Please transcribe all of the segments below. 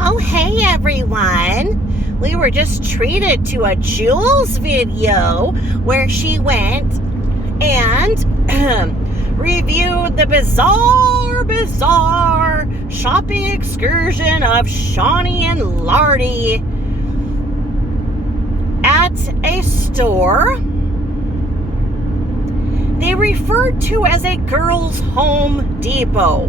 Oh, hey everyone. We were just treated to a Jules video where she went and reviewed the bizarre shopping excursion of Shawnee and Lardy at a store they referred to as a girls' Home Depot.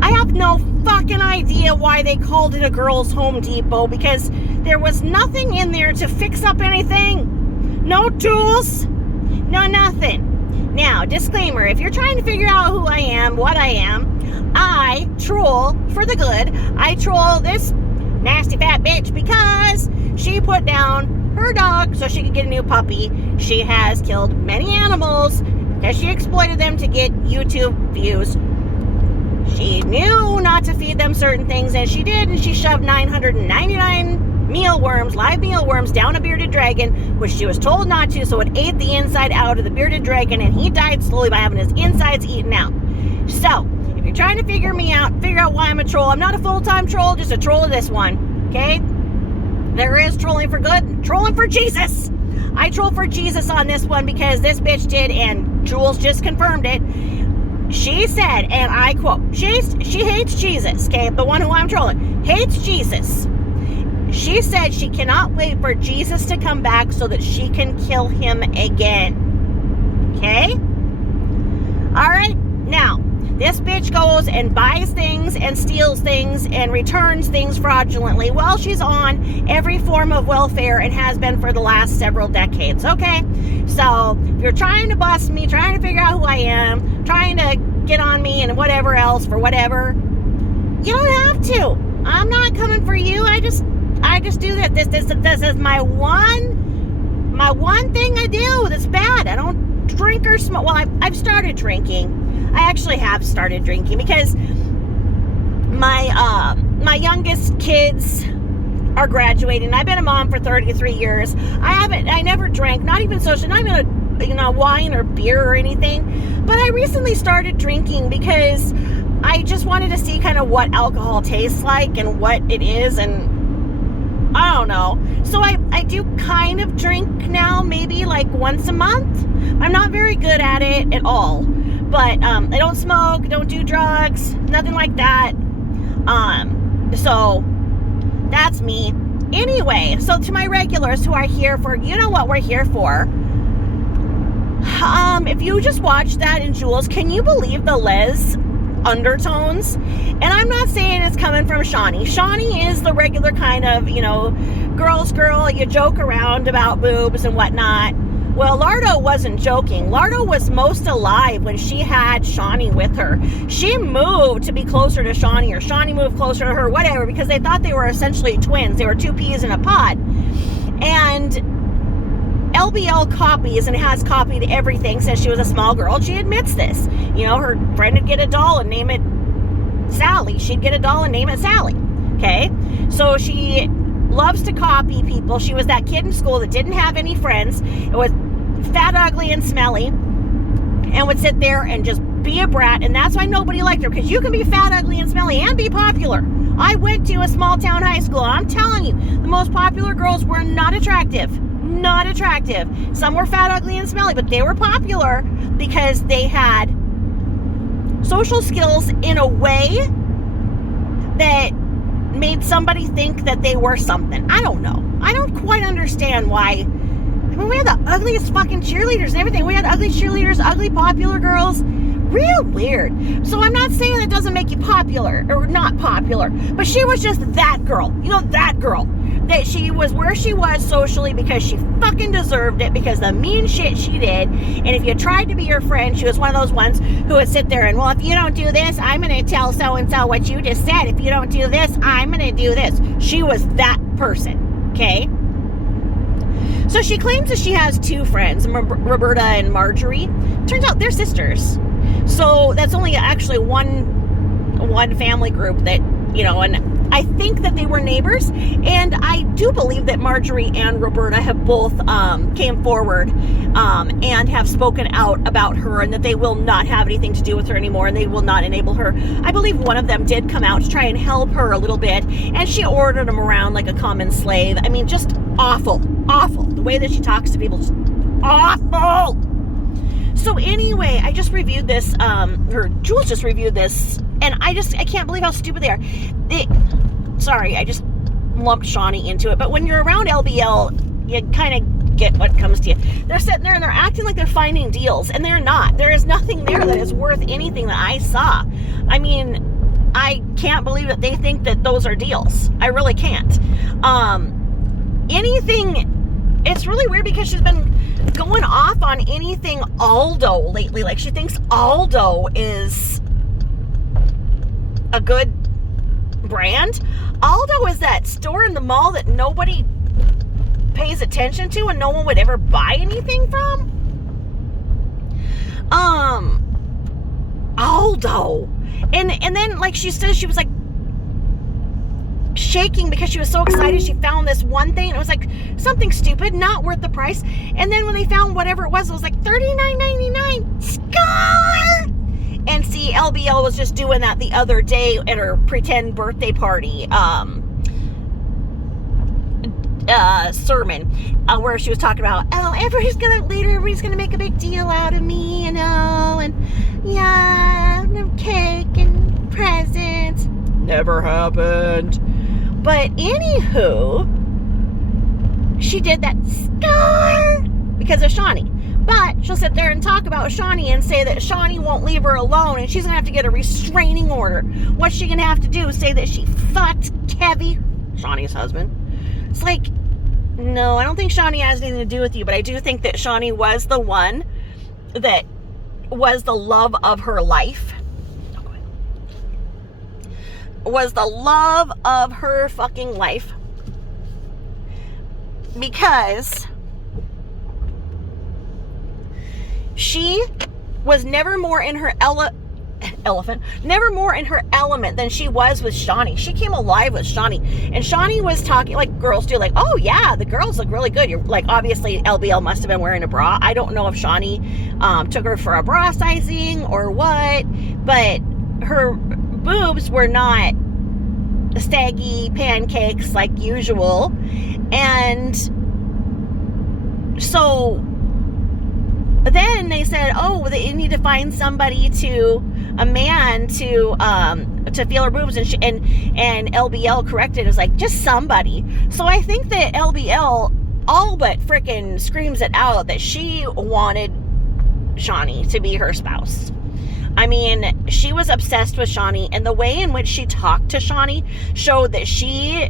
I have no fucking idea why they called it a girls' Home Depot, because there was nothing in there to fix up anything. No tools, no nothing. Now, disclaimer, if you're trying to figure out who I am, what I am, I troll for the good. I troll this nasty fat bitch because she put down her dog so she could get a new puppy. She has killed many animals because she exploited them to get YouTube views. She knew not to feed them certain things, and she did, and she shoved 999 live mealworms down a bearded dragon, which she was told not to, so it ate the inside out of the bearded dragon, and he died slowly by having his insides eaten out. So, if you're trying to figure out why I'm a troll, I'm not a full-time troll, just a troll of this one, okay? There is trolling for good, trolling for Jesus. I troll for Jesus on this one because this bitch did, and Jules just confirmed it. She said, and I quote, she hates Jesus, okay? The one who I'm trolling hates Jesus. She said she cannot wait for Jesus to come back so that she can kill him again. Okay? All right. Now, this bitch goes and buys things and steals things and returns things fraudulently while she's on every form of welfare and has been for the last several decades. Okay? So, if you're trying to bust me, trying to figure out who I am, trying to get on me and whatever else for whatever, you don't have to. I'm not coming for you. I just do that. This is my one thing I do that's bad. I don't drink or smoke. Well, I've started drinking. I actually have started drinking because my youngest kids are graduating. I've been a mom for 33 years. I never drank, not even social, not even a wine or beer or anything. But I recently started drinking because I just wanted to see kind of what alcohol tastes like and what it is, and I don't know. So I do kind of drink now, maybe like once a month. I'm not very good at it at all. But I don't smoke, don't do drugs, nothing like that. So that's me. Anyway, so to my regulars who are here for, you know what we're here for. If you just watched that in Jules, can you believe the Les undertones? And I'm not saying it's coming from Shawnee. Shawnee is the regular kind of, girl, you joke around about boobs and whatnot. Well, Lardo wasn't joking. Lardo was most alive when she had Shawnee with her. She moved to be closer to Shawnee, or Shawnee moved closer to her, whatever, because they thought they were essentially twins. They were two peas in a pod. And LBL copies and has copied everything since she was a small girl. She admits this. Her friend would get a doll and name it Sally. She'd get a doll and name it Sally. Okay? So she loves to copy people. She was that kid in school that didn't have any friends. It was fat, ugly, and smelly, and would sit there and just be a brat, and that's why nobody liked her, because you can be fat, ugly, and smelly and be popular. I went to a small town high school, and I'm telling you, the most popular girls were not attractive. Not attractive. Some were fat, ugly, and smelly, but they were popular because they had social skills in a way that made somebody think that they were something. I don't know. I don't quite understand why. We had the ugliest fucking cheerleaders and everything. We had ugly cheerleaders, ugly popular girls. Real weird. So I'm not saying that doesn't make you popular or not popular, but she was just that girl. That girl. That she was where she was socially because she fucking deserved it, because the mean shit she did. And if you tried to be her friend, she was one of those ones who would sit there and, well, if you don't do this, I'm going to tell so-and-so what you just said. If you don't do this, I'm going to do this. She was that person. Okay? So she claims that she has two friends, Roberta and Marjorie. Turns out they're sisters. So that's only actually one family group that, and I think that they were neighbors. And I do believe that Marjorie and Roberta have both came forward and have spoken out about her, and that they will not have anything to do with her anymore, and they will not enable her. I believe one of them did come out to try and help her a little bit, and she ordered him around like a common slave. I mean, just awful. The way that she talks to people, just awful. So anyway, I just reviewed this, Jules just reviewed this, and I can't believe how stupid they are. Sorry, I just lumped Shani into it, but when you're around LBL, you kind of get what comes to you. They're sitting there and they're acting like they're finding deals, and they're not. There is nothing there that is worth anything that I saw. I mean, I can't believe that they think that those are deals. I really can't. It's really weird because she's been going off on anything Aldo lately. Like, she thinks Aldo is a good brand. Aldo is that store in the mall that nobody pays attention to and no one would ever buy anything from. Aldo. And then, like, she says, she was like shaking because she was so excited she found this one thing. It was like something stupid, not worth the price. And then when they found whatever it was like $39.99. Scar! And see, LBL was just doing that the other day at her pretend birthday party sermon, where she was talking about, everybody's gonna make a big deal out of me, and yeah, cake and presents. Never happened. But anywho, she did that scar because of Shani. But she'll sit there and talk about Shani and say that Shani won't leave her alone, and she's gonna have to get a restraining order. What's she gonna have to do? Say that she fucked Kevy, Shani's husband? It's like, no, I don't think Shani has anything to do with you, but I do think that Shani was the one that was the love of her life. Was the love of her fucking life. Because she was never more in her never more in her element than she was with Shani. She came alive with Shani, and Shani was talking like girls do, like, oh yeah, the girls look really good. You're like, obviously LBL must have been wearing a bra. I don't know if Shani took her for a bra sizing or what, but her boobs were not staggy pancakes like usual. And so then they said, oh, they need to find somebody a man to feel her boobs, and LBL corrected. It was like, just somebody. So I think that LBL all but freaking screams it out that she wanted Shani to be her spouse. I mean, she was obsessed with Shani, and the way in which she talked to Shani showed that she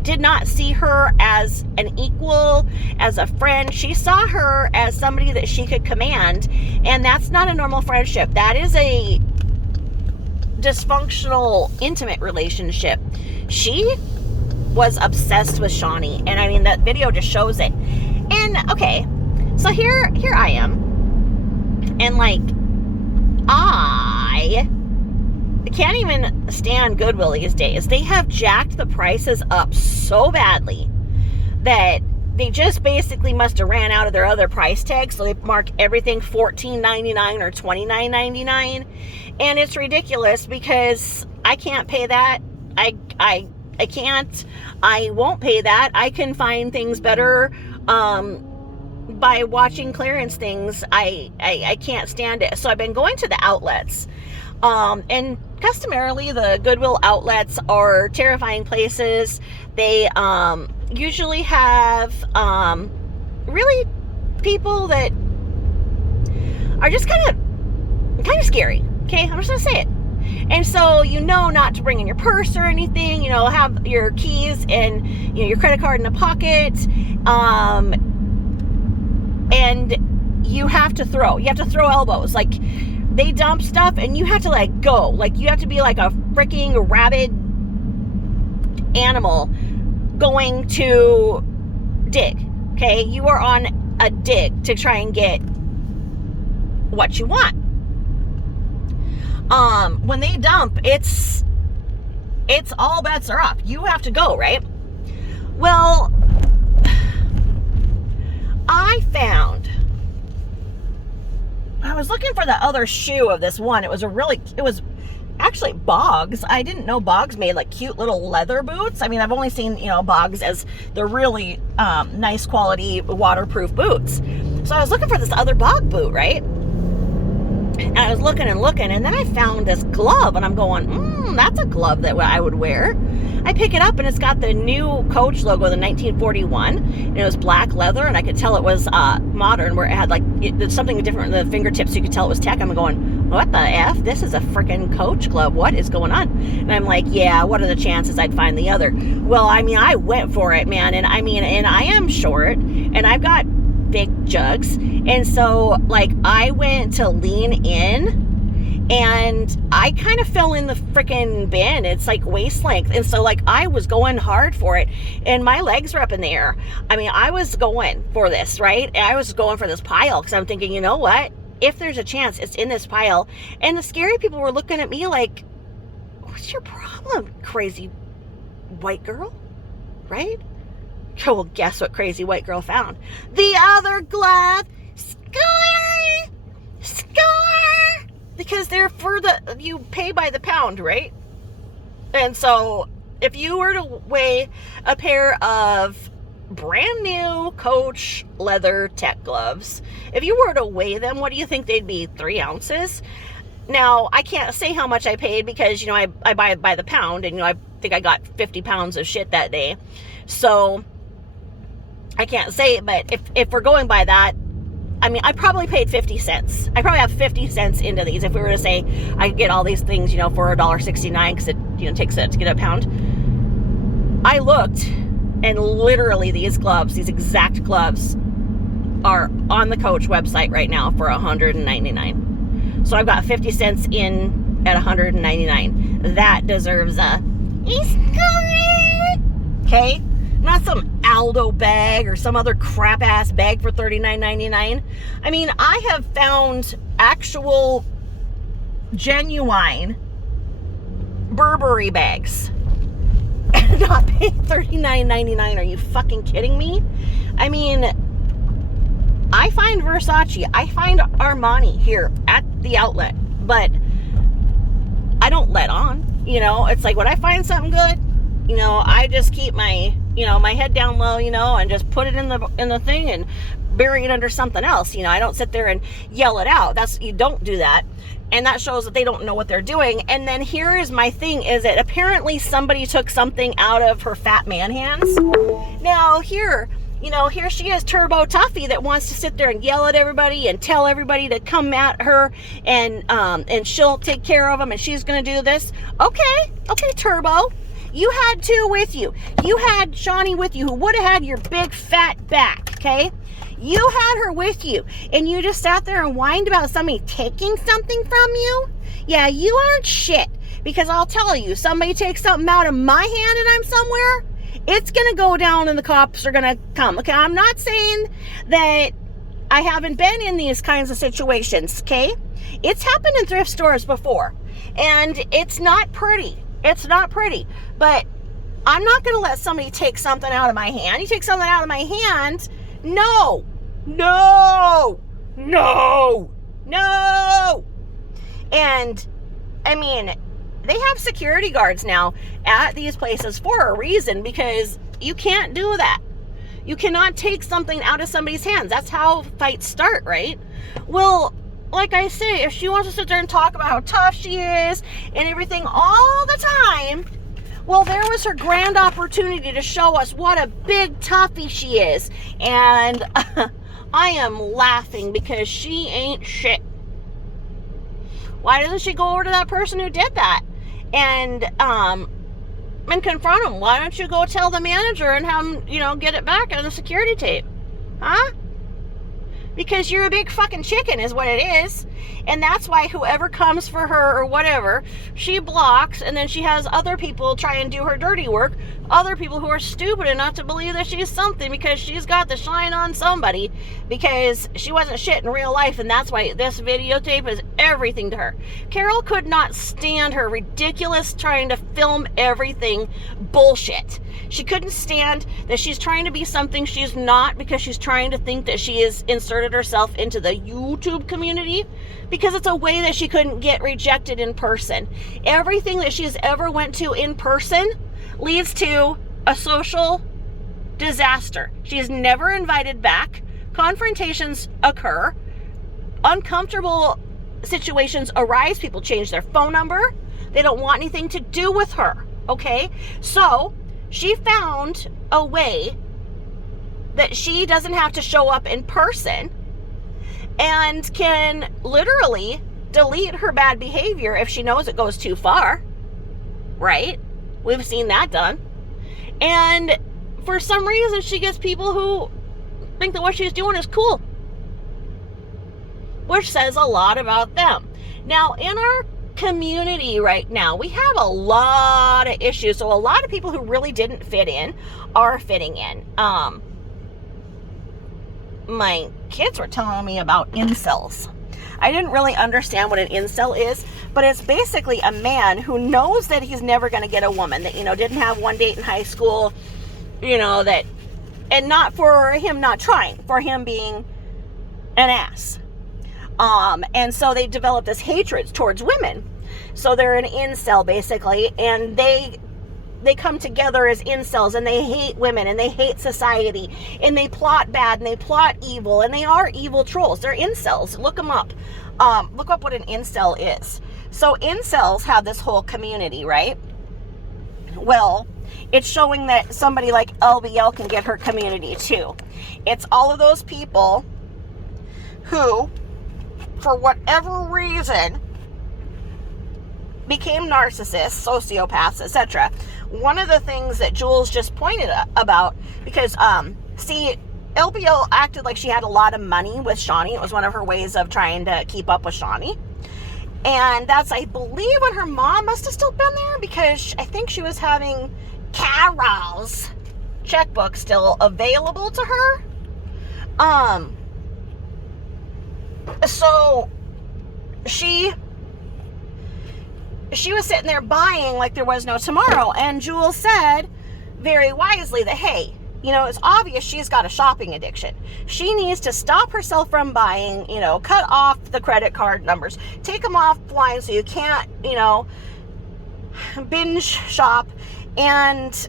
did not see her as an equal, as a friend. She saw her as somebody that she could command, and that's not a normal friendship. That is a dysfunctional, intimate relationship. She was obsessed with Shani, and I mean, that video just shows it. And okay, so here I am, and like, I can't even stand Goodwill these days. They have jacked the prices up so badly that they just basically must have ran out of their other price tags, so they mark everything $14.99 or $29.99, and it's ridiculous because I can't pay that. I can't. I won't pay that. I can find things better by watching clearance things. I can't stand it. So I've been going to the outlets. And customarily the Goodwill outlets are terrifying places. They usually have really people that are just kind of scary. Okay, I'm just gonna say it. And so, not to bring in your purse or anything. Have your keys and your credit card in a pocket. And you have to throw elbows. Like, they dump stuff and you have to let go. Like, you have to be like a freaking rabid animal going to dig. Okay, you are on a dig to try and get what you want. When they dump, it's all bets are off. You have to go, right? Well, I found I was looking for the other shoe of this one. It was actually Bogs. I didn't know Bogs made like cute little leather boots. I mean, I've only seen, Bogs as the really nice quality waterproof boots. So I was looking for this other Bog boot, right? And I was looking, and then I found this glove, and I'm going, that's a glove that I would wear. I pick it up, and it's got the new Coach logo, the 1941, and it was black leather, and I could tell it was modern, where it had like something different in the fingertips, so you could tell it was tech. I'm going, what the F? This is a freaking Coach glove. What is going on? And I'm like, yeah, what are the chances I'd find the other? Well, I mean, I went for it, man, and I am short, and I've got big jugs, and so like I went to lean in, and I kind of fell in the freaking bin. It's like waist length, and so like I was going hard for it, and my legs were up in the air. I mean, I was going for this, right? I was going for this pile, because I'm thinking, you know what, if there's a chance, it's in this pile. And the scary people were looking at me like, what's your problem, crazy white girl, right? Well, guess what crazy white girl found? The other glove. Score! Because they're you pay by the pound, right? And so if you were to weigh a pair of brand new Coach leather tech gloves, if you were to weigh them, what do you think they'd be? 3 ounces? Now, I can't say how much I paid because, I buy it by the pound, and, I think I got 50 pounds of shit that day. So I can't say it, but if we're going by that, I mean, I probably paid 50 cents. I probably have 50 cents into these. If we were to say I could get all these things, for $1.69, because it, takes it to get a pound. I looked, and literally these exact gloves are on the Coach website right now for $199. So I've got 50 cents in at $199. That deserves a okay? Not some Aldo bag or some other crap ass bag for $39.99. I mean, I have found actual genuine Burberry bags and not paying $39.99. Are you fucking kidding me? I mean, I find Versace, I find Armani here at the outlet, but I don't let on. It's like when I find something good, I just keep my my head down low, and just put it in the thing and bury it under something else. I don't sit there and yell it out. You don't do that. And that shows that they don't know what they're doing. And then here is my thing, is that apparently somebody took something out of her fat man hands. Now here she is, Turbo Tuffy, that wants to sit there and yell at everybody and tell everybody to come at her, and she'll take care of them, and she's going to do this. Okay, Turbo. You had 2 with you. You had Shawnee with you, who would have had your big fat back, okay? You had her with you, and you just sat there and whined about somebody taking something from you? Yeah, you aren't shit, because I'll tell you, somebody takes something out of my hand and I'm somewhere, it's going to go down and the cops are going to come, okay? I'm not saying that I haven't been in these kinds of situations, okay? It's happened in thrift stores before, and it's not pretty. It's not pretty, but I'm not going to let somebody take something out of my hand. You take something out of my hand? No. And, I mean, they have security guards now at these places for a reason, because you can't do that. You cannot take something out of somebody's hands. That's how fights start, right? Well, like I say, if she wants to sit there and talk about how tough she is and everything all the time, well, there was her grand opportunity to show us what a big toughie she is. And I am laughing because she ain't shit. Why doesn't she go over to that person who did that and confront him? Why don't you go tell the manager and have him, get it back on the security tape? Huh? Because you're a big fucking chicken is what it is. And that's why whoever comes for her or whatever, she blocks, and then she has other people try and do her dirty work. Other people who are stupid enough to believe that she's something because she's got the shine on somebody, because she wasn't shit in real life, and that's why this videotape is everything to her. Carol could not stand her ridiculous trying to film everything bullshit. She couldn't stand that she's trying to be something she's not, because she's trying to think that she is inserted inserted herself into the YouTube community because it's a way that she couldn't get rejected in person. Everything that she's ever went to in person leads to a social disaster. She is never invited back. Confrontations occur. Uncomfortable situations arise. People change their phone number. They don't want anything to do with her. Okay? So she found a way that she doesn't have to show up in person and can literally delete her bad behavior if she knows it goes too far. Right? We've seen that done. And for some reason, she gets people who think that what she's doing is cool, which says a lot about them. Now, in our community right now, we have a lot of issues. So a lot of people who really didn't fit in are fitting in. My kids were telling me about incels. I didn't really understand what an incel is, but it's basically a man who knows that he's never going to get a woman, that, didn't have one date in high school, that, and not for him not trying, for him being an ass. And so they develop this hatred towards women. So they're an incel basically, and they come together as incels, and they hate women, and they hate society, and they plot bad, and they plot evil, and they are evil trolls. They're incels. Look them up. Look up what an incel is. So incels have this whole community, right? Well, it's showing that somebody like LBL can get her community too. It's all of those people who, for whatever reason, became narcissists, sociopaths, etc. One of the things that Jules just pointed about, because, LBL acted like she had a lot of money with Shaunie. It was one of her ways of trying to keep up with Shaunie. And that's, I believe, when her mom must have still been there, because I think she was having Carol's checkbook still available to her. So she was sitting there buying like there was no tomorrow. And Jules said very wisely that, hey, it's obvious she's got a shopping addiction. She needs to stop herself from buying, cut off the credit card numbers, take them offline so you can't, binge shop, and,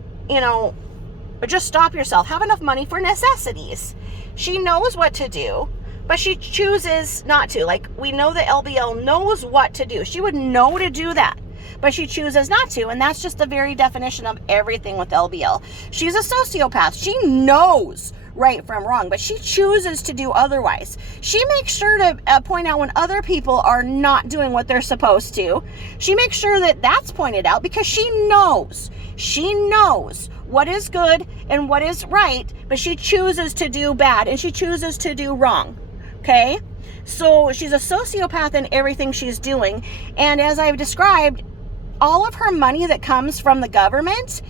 just stop yourself. Have enough money for necessities. She knows what to do, but she chooses not to. Like, we know that LBL knows what to do. She would know to do that, but she chooses not to. And that's just the very definition of everything with LBL. She's a sociopath. She knows right from wrong, but she chooses to do otherwise. She makes sure to point out when other people are not doing what they're supposed to. She makes sure that that's pointed out, because she knows what is good and what is right, but she chooses to do bad, and she chooses to do wrong. Okay? So she's a sociopath in everything she's doing. And as I've described, all of her money that comes from the government,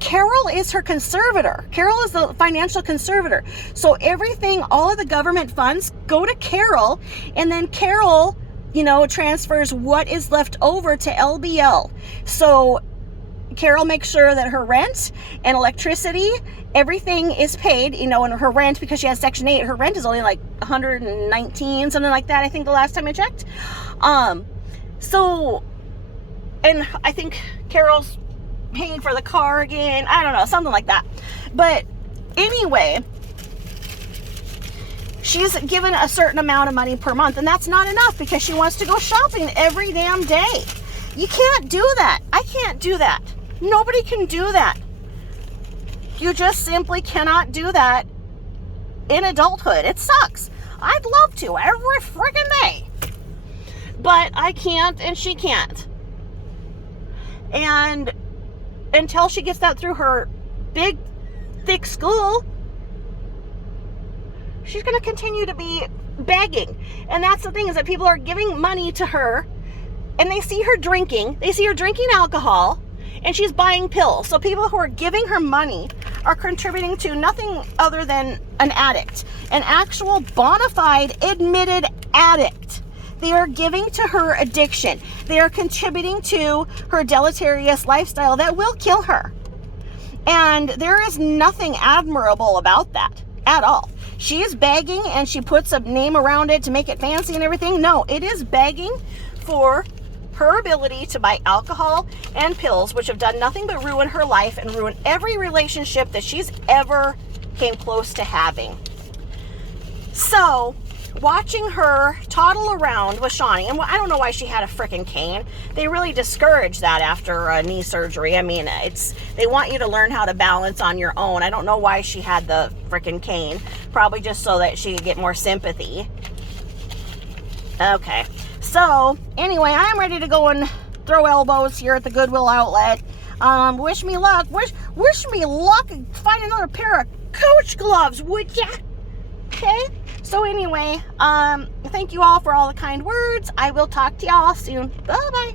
Carol is her conservator. Carol is the financial conservator. So everything, all of the government funds go to Carol, and then Carol, transfers what is left over to LBL. So Carol makes sure that her rent and electricity, everything is paid, and her rent, because she has Section 8, her rent is only like $119, something like that, I think, the last time I checked. And I think Carol's paying for the car again. I don't know, something like that. But anyway, she's given a certain amount of money per month, and that's not enough because she wants to go shopping every damn day. You can't do that. I can't do that. Nobody can do that. You just simply cannot do that in adulthood. It sucks. I'd love to every freaking day, but I can't, and she can't. And until she gets that through her big, thick skull, she's going to continue to be begging. And that's the thing, is that people are giving money to her, and they see her drinking alcohol, and she's buying pills. So people who are giving her money are contributing to nothing other than an addict, an actual bona fide admitted addict. They are giving to her addiction. They are contributing to her deleterious lifestyle that will kill her. And there is nothing admirable about that at all. she is begging and she puts a name around it to make it fancy and everything. No, it is begging for her ability to buy alcohol and pills, which have done nothing but ruin her life and ruin every relationship that she's ever came close to having. So, watching her toddle around with Shaunie, and I don't know why she had a freaking cane. They really discourage that after knee surgery. I mean, they want you to learn how to balance on your own. I don't know why she had the freaking cane. Probably just so that she could get more sympathy. Okay. So, anyway, I'm ready to go and throw elbows here at the Goodwill outlet. Wish me luck. Wish me luck and find another pair of Coach gloves, would ya? Okay? So anyway, thank you all for all the kind words. I will talk to y'all soon. Bye-bye.